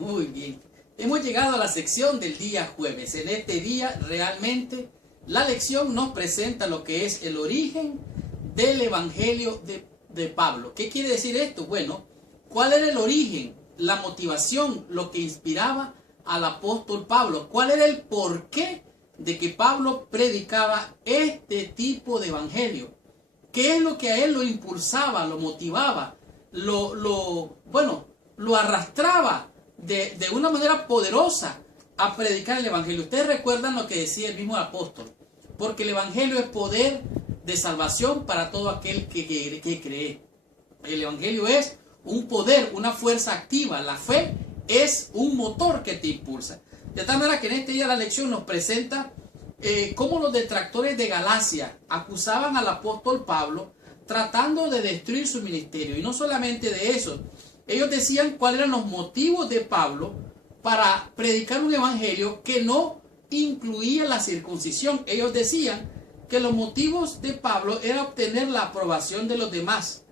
Muy bien. Hemos llegado a la sección del día jueves. En este día realmente la lección nos presenta lo que es el origen del Evangelio de Pablo. ¿Qué quiere decir esto? Bueno, ¿cuál era el origen, la motivación, lo que inspiraba al apóstol Pablo? ¿Cuál era el porqué de que Pablo predicaba este tipo de evangelio? ¿Qué es lo que a él lo impulsaba, lo motivaba, lo arrastraba de una manera poderosa a predicar el evangelio? Ustedes recuerdan lo que decía el mismo apóstol, porque el evangelio es poder de salvación para todo aquel que cree. El evangelio es un poder, una fuerza activa. La fe es un motor que te impulsa. De tal manera que en este día la lección nos presenta cómo los detractores de Galacia acusaban al apóstol Pablo tratando de destruir su ministerio. Y no solamente de eso, ellos decían cuáles eran los motivos de Pablo para predicar un evangelio que no incluía la circuncisión. Ellos decían que los motivos de Pablo era obtener la aprobación de los demás.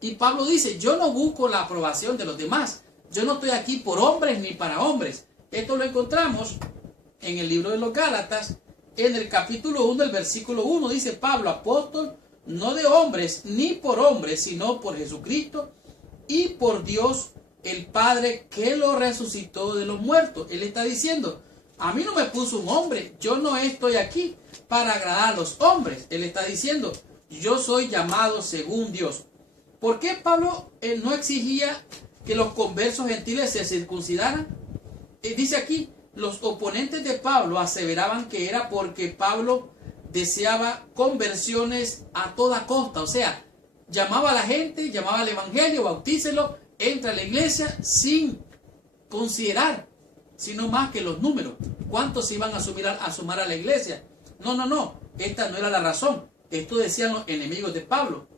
Y Pablo dice, yo no busco la aprobación de los demás. Yo no estoy aquí por hombres ni para hombres. Esto lo encontramos en el libro de los Gálatas, en el capítulo 1, el versículo 1. Dice Pablo, apóstol, no de hombres ni por hombres, sino por Jesucristo y por Dios el Padre que lo resucitó de los muertos. Él está diciendo, a mí no me puso un hombre, yo no estoy aquí para agradar a los hombres. Él está diciendo, yo soy llamado según Dios. ¿Por qué Pablo no exigía que los conversos gentiles se circuncidaran? Dice aquí, los oponentes de Pablo aseveraban que era porque Pablo deseaba conversiones a toda costa. O sea, llamaba a la gente, llamaba al evangelio, bautícelo, entra a la iglesia sin considerar, sino más que los números. ¿Cuántos se iban a sumar a la iglesia? No. Esta no era la razón. Esto decían los enemigos de Pablo.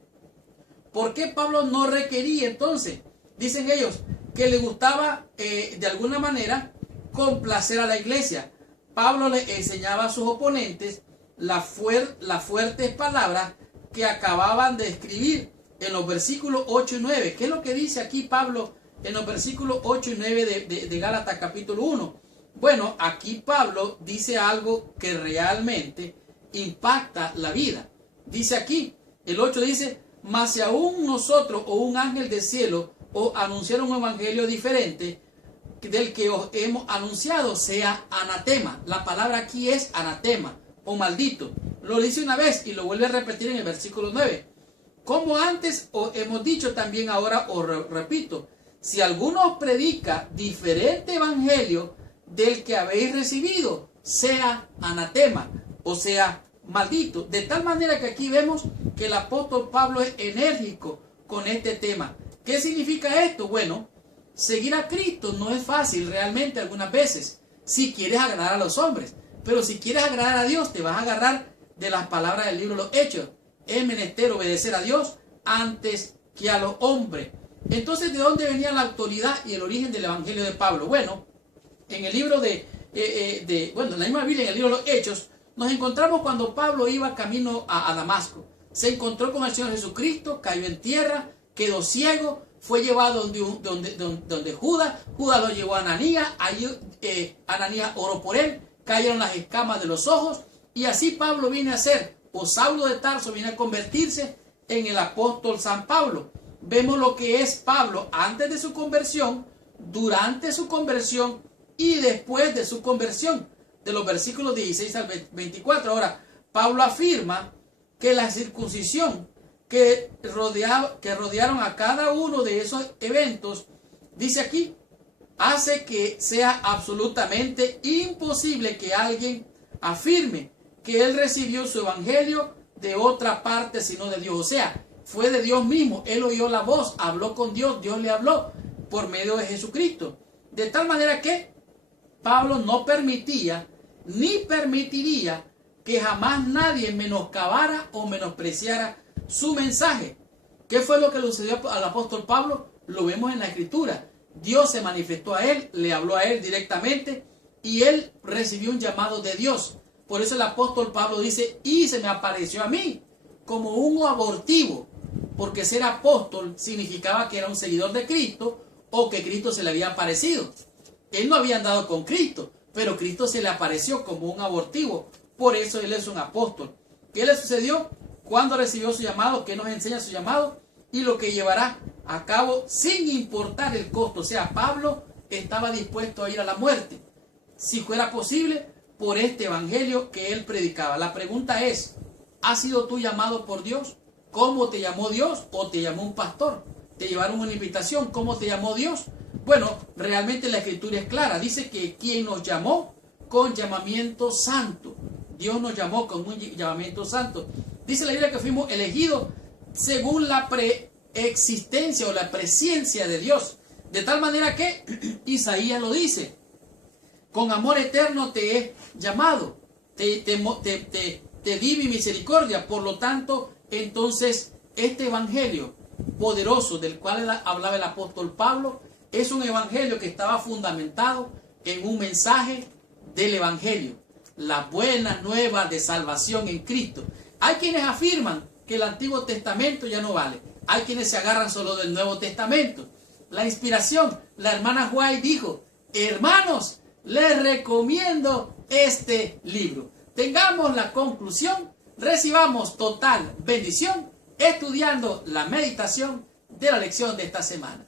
¿Por qué Pablo no requería entonces? Dicen ellos que le gustaba de alguna manera complacer a la iglesia. Pablo le enseñaba a sus oponentes las fuertes palabras que acababan de escribir en los versículos 8 y 9. ¿Qué es lo que dice aquí Pablo en los versículos 8 y 9 de Gálatas capítulo 1? Bueno, aquí Pablo dice algo que realmente impacta la vida. Dice aquí, el 8 dice, mas si aún nosotros o un ángel del cielo os anunciaron un evangelio diferente del que os hemos anunciado, sea anatema. La palabra aquí es anatema o maldito. Lo dice una vez y lo vuelve a repetir en el versículo 9. Como antes os hemos dicho, también ahora os repito, si alguno os predica diferente evangelio del que habéis recibido, sea anatema, o sea maldito. De tal manera que aquí vemos que el apóstol Pablo es enérgico con este tema. ¿Qué significa esto? Bueno, seguir a Cristo no es fácil realmente algunas veces, si quieres agradar a los hombres. Pero si quieres agradar a Dios, te vas a agarrar de las palabras del libro de los Hechos. Es menester obedecer a Dios antes que a los hombres. Entonces, ¿de dónde venía la autoridad y el origen del evangelio de Pablo? Bueno, en el libro en la misma Biblia, en el libro de los Hechos, nos encontramos cuando Pablo iba camino a Damasco. Se encontró con el Señor Jesucristo, cayó en tierra, quedó ciego, fue llevado donde Judas lo llevó a Ananías, ahí Ananías oró por él, cayeron las escamas de los ojos, y así Pablo viene a ser, o Saulo de Tarso viene a convertirse en el apóstol San Pablo. Vemos lo que es Pablo antes de su conversión, durante su conversión y después de su conversión, de los versículos 16 al 24. Ahora, Pablo afirma que la circuncisión que rodearon a cada uno de esos eventos, dice aquí, hace que sea absolutamente imposible que alguien afirme que él recibió su evangelio de otra parte sino de Dios. O sea, fue de Dios mismo. Él oyó la voz, habló con Dios, Dios le habló por medio de Jesucristo. De tal manera que Pablo no permitía ni permitiría que jamás nadie menoscabara o menospreciara su mensaje. ¿Qué fue lo que le sucedió al apóstol Pablo? Lo vemos en la Escritura. Dios se manifestó a él, le habló a él directamente y él recibió un llamado de Dios. Por eso el apóstol Pablo dice, y se me apareció a mí como un abortivo, porque ser apóstol significaba que era un seguidor de Cristo o que Cristo se le había aparecido. Él no había andado con Cristo, pero Cristo se le apareció como un abortivo. Por eso él es un apóstol. ¿Qué le sucedió cuando recibió su llamado? ¿Qué nos enseña su llamado? Y lo que llevará a cabo sin importar el costo. O sea, Pablo estaba dispuesto a ir a la muerte, si fuera posible, por este evangelio que él predicaba. La pregunta es, ¿has sido tú llamado por Dios? ¿Cómo te llamó Dios? ¿O te llamó un pastor? ¿Te llevaron una invitación? ¿Cómo te llamó Dios? Bueno, realmente la escritura es clara. Dice que quien nos llamó con llamamiento santo. Dios nos llamó con un llamamiento santo. Dice la Biblia que fuimos elegidos según la preexistencia o la presciencia de Dios. De tal manera que Isaías lo dice. Con amor eterno te he llamado. Te di mi misericordia. Por lo tanto, entonces, este evangelio poderoso del cual hablaba el apóstol Pablo es un evangelio que estaba fundamentado en un mensaje del evangelio, la buena nueva de salvación en Cristo. Hay quienes afirman que el Antiguo Testamento ya no vale. Hay quienes se agarran solo del Nuevo Testamento. La inspiración, la hermana White dijo, hermanos, les recomiendo este libro. Tengamos la conclusión, recibamos total bendición estudiando la meditación de la lección de esta semana.